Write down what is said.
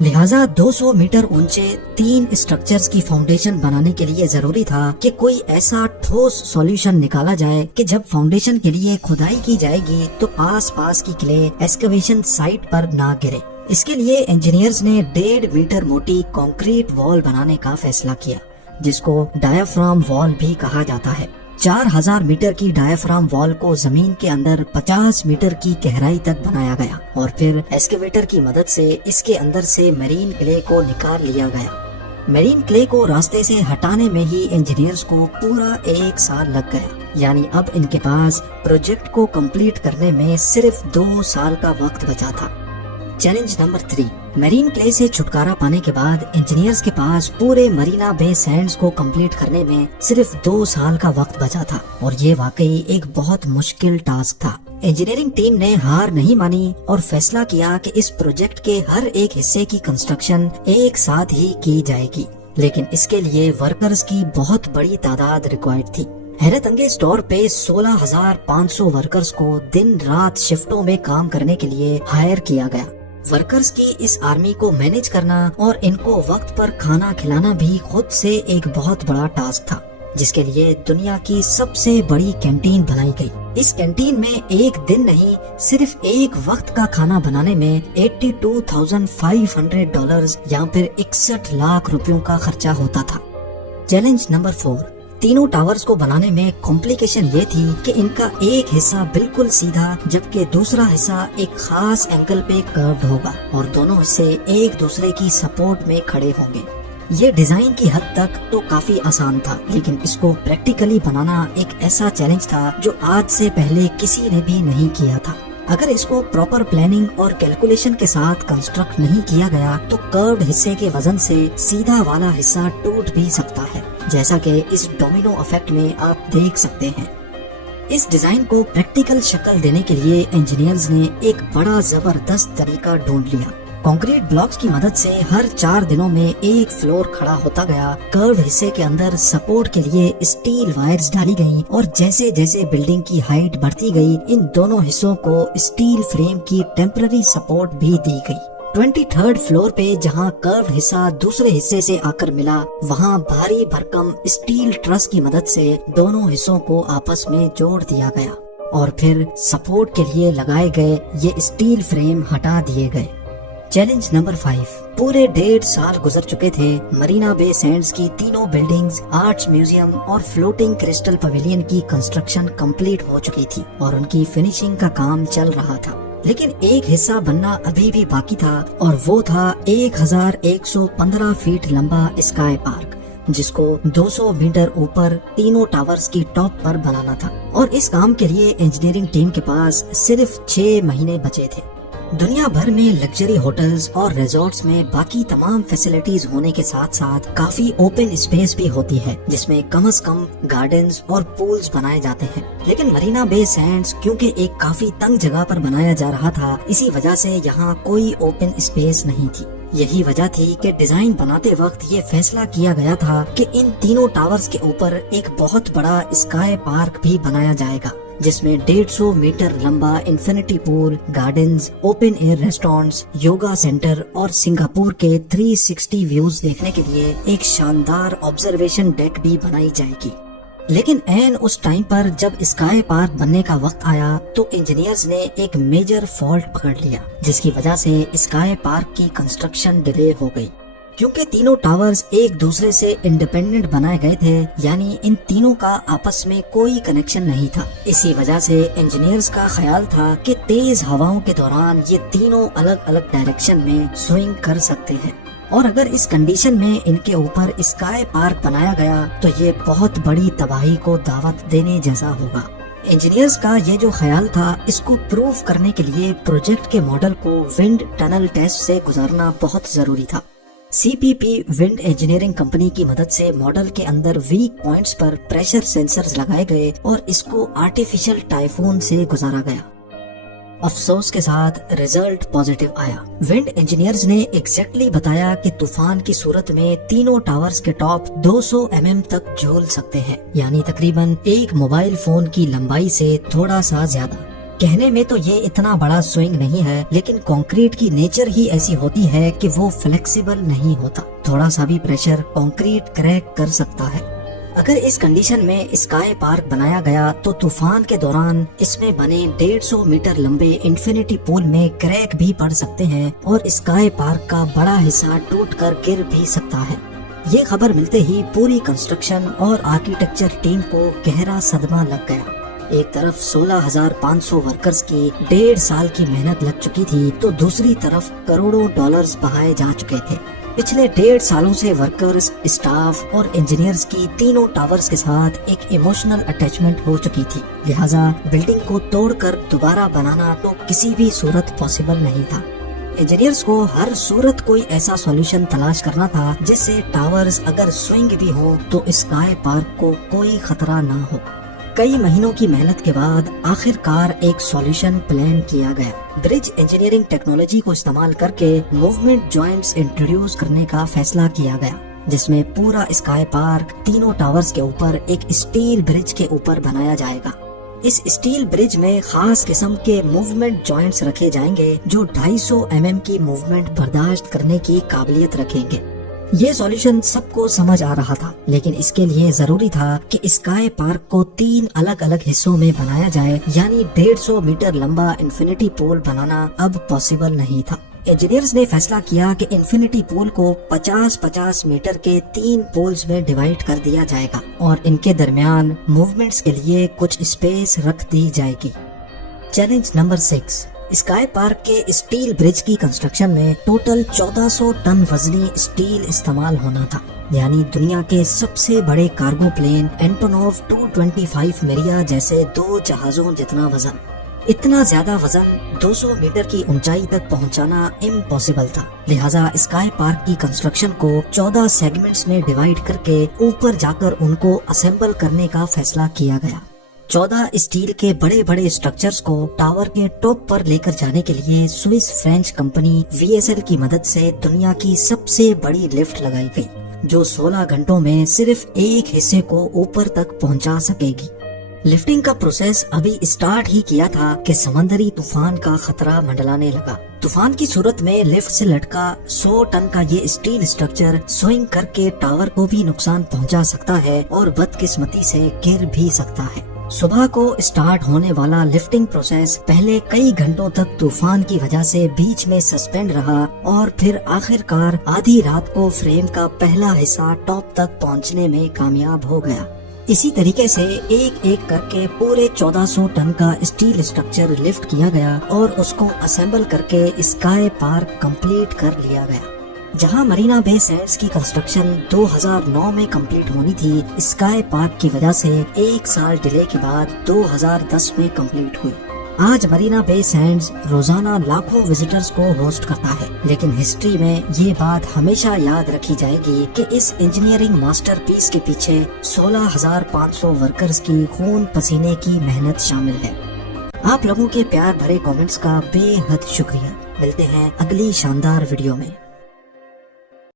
لہٰذا 200 میٹر اونچے 3 اسٹرکچرز کی فاؤنڈیشن بنانے کے لیے ضروری تھا کہ کوئی ایسا ٹھوس سولوشن نکالا جائے کہ جب فاؤنڈیشن کے لیے کھدائی کی جائے گی تو آس پاس کی کلے ایکسکیویشن سائٹ پر نہ گرے۔ اس کے لیے انجینئرز نے 1.5 میٹر موٹی کنکریٹ وال بنانے کا فیصلہ کیا، جس کو ڈایافرام وال بھی کہا جاتا ہے۔ 4000 میٹر کی ڈایافرام وال کو زمین کے اندر 50 میٹر کی گہرائی تک بنایا گیا اور پھر ایکسکیویٹر کی مدد سے اس کے اندر سے میرین کلے کو نکال لیا گیا۔ میرین کلے کو راستے سے ہٹانے میں ہی انجینئرز کو پورا 1 سال لگ گیا، یعنی اب ان کے پاس پروجیکٹ کو کمپلیٹ کرنے میں صرف 2 سال کا وقت بچا تھا۔ چیلنج نمبر 3، میرین کلے سے چھٹکارا پانے کے بعد انجینئرز کے پاس پورے مرینا بے سینڈز کو کمپلیٹ کرنے میں صرف 2 سال کا وقت بچا تھا، اور یہ واقعی ایک بہت مشکل ٹاسک تھا۔ انجینئرنگ ٹیم نے ہار نہیں مانی اور فیصلہ کیا کہ اس پروجیکٹ کے ہر ایک حصے کی کنسٹرکشن ایک ساتھ ہی کی جائے گی، لیکن اس کے لیے ورکرز کی بہت بڑی تعداد ریکوائرڈ تھی۔ حیرت انگیز طور پہ 16,500 ورکرز کو دن رات شفٹوں میں کام کرنے کے لیے ہائر کیا گیا۔ ورکرز کی اس آرمی کو مینج کرنا اور ان کو وقت پر کھانا کھلانا بھی خود سے ایک بہت بڑا ٹاسک تھا، جس کے لیے دنیا کی سب سے بڑی کینٹین بنائی گئی۔ اس کینٹین میں ایک دن نہیں، صرف ایک وقت کا کھانا بنانے میں $82,500 یا پھر 61 لاکھ روپیوں کا خرچہ ہوتا تھا۔ چیلنج نمبر 4، تینوں ٹاورز کو بنانے میں کمپلیکیشن یہ تھی کہ ان کا ایک حصہ بالکل سیدھا جبکہ دوسرا حصہ ایک خاص اینگل پہ کروڈ ہوگا اور دونوں حصے ایک دوسرے کی سپورٹ میں کھڑے ہوں گے۔ یہ ڈیزائن کی حد تک تو کافی آسان تھا، لیکن اس کو پریکٹیکلی بنانا ایک ایسا چیلنج تھا جو آج سے پہلے کسی نے بھی نہیں کیا تھا۔ اگر اس کو پراپر پلاننگ اور کیلکولیشن کے ساتھ کنسٹرکٹ نہیں کیا گیا تو کروڈ حصے کے وزن سے سیدھا والا حصہ ٹوٹ بھی سکتا ہے، جیسا کہ اس ڈومینو ایفیکٹ میں آپ دیکھ سکتے ہیں۔ اس ڈیزائن کو پریکٹیکل شکل دینے کے لیے انجینئرز نے ایک بڑا زبردست طریقہ ڈھونڈ لیا۔ کنکریٹ بلاکس کی مدد سے ہر 4 دنوں میں ایک فلور کھڑا ہوتا گیا، کروڈ حصے کے اندر سپورٹ کے لیے اسٹیل وائرز ڈالی گئیں اور جیسے جیسے بلڈنگ کی ہائٹ بڑھتی گئی ان دونوں حصوں کو اسٹیل فریم کی ٹیمپرری سپورٹ بھی دی گئی۔ 23rd فلور پہ جہاں کرو حصہ دوسرے حصے سے آ کر ملا، وہاں بھاری بھرکم اسٹیل ٹرس کی مدد سے دونوں حصوں کو آپس میں جوڑ دیا گیا اور پھر سپورٹ کے لیے لگائے گئے یہ اسٹیل فریم ہٹا دیے گئے۔ چیلنج نمبر 5، پورے 1.5 سال گزر چکے تھے۔ مرینا بے سینڈز کی تینوں بلڈنگز، آرٹس میوزیم اور فلوٹنگ کرسٹل پویلین کی کنسٹرکشن کمپلیٹ ہو چکی تھی اور ان کی فنیشنگ کا کام چل رہا تھا، لیکن ایک حصہ بننا ابھی بھی باقی تھا اور وہ تھا 1115 فیٹ لمبا اسکائی پارک، جس کو 200 میٹر اوپر تینوں ٹاورز کی ٹاپ پر بنانا تھا، اور اس کام کے لیے انجینئرنگ ٹیم کے پاس صرف 6 مہینے بچے تھے۔ دنیا بھر میں لگژری ہوٹلز اور ریزورٹس میں باقی تمام فیسلٹیز ہونے کے ساتھ ساتھ کافی اوپن اسپیس بھی ہوتی ہے، جس میں کم از کم گارڈنز اور پولز بنائے جاتے ہیں، لیکن مرینا بے سینڈز کیونکہ ایک کافی تنگ جگہ پر بنایا جا رہا تھا، اسی وجہ سے یہاں کوئی اوپن اسپیس نہیں تھی۔ یہی وجہ تھی کہ ڈیزائن بناتے وقت یہ فیصلہ کیا گیا تھا کہ ان تینوں ٹاورز کے اوپر ایک بہت بڑا اسکائی پارک بھی بنایا جائے گا، جس میں 150 میٹر لمبا infinity pool, gardens, open air restaurants, yoga centre اور سنگاپور کے 360 ویوز دیکھنے کے لیے ایک شاندار آبزرویشن ڈیک بھی بنائی جائے گی۔ لیکن عین اس ٹائم پر جب اسکائی پارک بننے کا وقت آیا تو انجینئرز نے ایک میجر فالٹ پکڑ لیا، جس کی وجہ سے اسکائی پارک کی کنسٹرکشن ڈیلے ہو گئی۔ کیونکہ تینوں ٹاورز ایک دوسرے سے انڈیپینڈنٹ بنائے گئے تھے، یعنی ان تینوں کا آپس میں کوئی کنیکشن نہیں تھا، اسی وجہ سے انجینئرز کا خیال تھا کہ تیز ہواؤں کے دوران یہ تینوں الگ الگ ڈائریکشن میں سوئنگ کر سکتے ہیں، اور اگر اس کنڈیشن میں ان کے اوپر اسکائی پارک بنایا گیا تو یہ بہت بڑی تباہی کو دعوت دینے جیسا ہوگا۔ انجینئرز کا یہ جو خیال تھا، اس کو پروف کرنے کے لیے پروجیکٹ کے ماڈل کو ونڈ ٹنل ٹیسٹ سے گزارنا بہت ضروری تھا۔ CPP ونڈ انجینئرنگ کمپنی کی مدد سے ماڈل کے اندر ویک پوائنٹس پر پریشر سینسرز لگائے گئے اور اس کو آرٹیفیشل ٹائفون سے گزارا گیا۔ افسوس کے ساتھ ریزلٹ پازیٹیو آیا۔ ونڈ انجینئرز نے ایگزیکٹلی بتایا کہ طوفان کی صورت میں تینوں ٹاورز کے ٹاپ 200 mm تک جھول سکتے ہیں، یعنی تقریباً ایک موبائل فون کی لمبائی سے تھوڑا سا زیادہ۔ کہنے میں تو یہ اتنا بڑا سوئنگ نہیں ہے، لیکن کنکریٹ کی نیچر ہی ایسی ہوتی ہے کہ وہ فلیکسیبل نہیں ہوتا، تھوڑا سا بھی پریشر کنکریٹ کریک کر سکتا ہے۔ اگر اس کنڈیشن میں اسکائی پارک بنایا گیا تو طوفان کے دوران اس میں بنے 150 میٹر لمبے انفینٹی پول میں کریک بھی پڑ سکتے ہیں اور اسکائی پارک کا بڑا حصہ ٹوٹ کر گر بھی سکتا ہے۔ یہ خبر ملتے ہی پوری کنسٹرکشن اور آرکیٹیکچر ٹیم کو گہرا صدمہ لگ گیا۔ ایک طرف 16,500 ورکرز کی 1.5 سال کی محنت لگ چکی تھی تو دوسری طرف کروڑوں ڈالرز بہائے جا چکے تھے۔ پچھلے 1.5 سالوں سے ورکرز، اسٹاف اور انجینئرز کی تینوں ٹاورز کے ساتھ ایک ایموشنل اٹیچمنٹ ہو چکی تھی، لہٰذا بلڈنگ کو توڑ کر دوبارہ بنانا تو کسی بھی صورت پاسبل نہیں تھا۔ انجینئرز کو ہر صورت کوئی ایسا سولوشن تلاش کرنا تھا جس سے ٹاورز اگر سوئنگ بھی ہو تو اسکائی پارک کو کوئی خطرہ نہ ہو۔ کئی مہینوں کی محنت کے بعد آخر کار ایک سولوشن پلان کیا گیا۔ برج انجینئرنگ ٹیکنالوجی کو استعمال کر کے موومنٹ جوائنٹس انٹروڈیوس کرنے کا فیصلہ کیا گیا، جس میں پورا اسکائی پارک تینوں ٹاورز کے اوپر ایک اسٹیل برج کے اوپر بنایا جائے گا۔ اس اسٹیل برج میں خاص قسم کے موومنٹ جوائنٹس رکھے جائیں گے جو 250 mm کی موومنٹ برداشت کرنے کی قابلیت رکھیں گے۔ یہ سولوشن سب کو سمجھ آ رہا تھا، لیکن اس کے لیے ضروری تھا کہ اسکائی پارک کو 3 الگ الگ حصوں میں بنایا جائے، یعنی 150 میٹر لمبا انفینٹی پول بنانا اب پاسبل نہیں تھا۔ انجینئرز نے فیصلہ کیا کہ انفینٹی پول کو 50-50 میٹر کے 3 پولز میں ڈیوائیڈ کر دیا جائے گا اور ان کے درمیان موومنٹس کے لیے کچھ اسپیس رکھ دی جائے گی۔ چیلنج نمبر 6، اسکائی پارک کے اسٹیل برج کی کنسٹرکشن میں ٹوٹل 1400 ٹن وزنی اسٹیل استعمال ہونا تھا، یعنی دنیا کے سب سے بڑے کارگو پلین اینٹونوف 225 میریا جیسے 2 جہازوں جتنا وزن۔ اتنا زیادہ وزن 200 میٹر کی اونچائی تک پہنچانا امپاسبل تھا، لہٰذا اسکائی پارک کی کنسٹرکشن کو 14 سیگمنٹس میں ڈیوائیڈ کر کے اوپر جا کر ان کو اسمبل کرنے کا فیصلہ کیا گیا۔ 14 اسٹیل کے بڑے بڑے اسٹرکچرز کو ٹاور کے ٹاپ پر لے کر جانے کے لیے سوئس فرینچ کمپنی VSL کی مدد سے دنیا کی سب سے بڑی لفٹ لگائی گئی، جو 16 گھنٹوں میں صرف ایک حصے کو اوپر تک پہنچا سکے گی۔ لفٹنگ کا پروسیس ابھی اسٹارٹ ہی کیا تھا کہ سمندری طوفان کا خطرہ منڈلانے لگا۔ طوفان کی صورت میں لفٹ سے لٹکا 100 ٹن کا یہ اسٹیل اسٹرکچر سوئنگ کر کے ٹاور کو بھی نقصان پہنچا سکتا ہے اور بدقسمتی سے گر بھی سکتا ہے۔ صبح کو اسٹارٹ ہونے والا لفٹنگ پروسیس پہلے کئی گھنٹوں تک طوفان کی وجہ سے بیچ میں سسپینڈ رہا اور پھر آخر کار آدھی رات کو فریم کا پہلا حصہ ٹاپ تک پہنچنے میں کامیاب ہو گیا۔ اسی طریقے سے ایک ایک کر کے پورے 1400 ٹن کا اسٹیل اسٹرکچر لفٹ کیا گیا اور اس کو اسمبل کر کے اسکائی پارک کمپلیٹ کر لیا گیا۔ جہاں مرینا بے سینڈز کی کنسٹرکشن 2009 میں کمپلیٹ ہونی تھی، اسکائی پارک کی وجہ سے 1 سال ڈیلے کے بعد 2010 میں کمپلیٹ ہوئی۔ آج مرینا بے سینڈز روزانہ لاکھوں وزٹرز کو ہوسٹ کرتا ہے، لیکن ہسٹری میں یہ بات ہمیشہ یاد رکھی جائے گی کہ اس انجینئرنگ ماسٹر پیس کے پیچھے 16,500 ورکرز کی خون پسینے کی محنت شامل ہے۔ آپ لوگوں کے پیار بھرے کامنٹس کا بے حد شکریہ۔ ملتے ہیں اگلی شاندار ویڈیو میں۔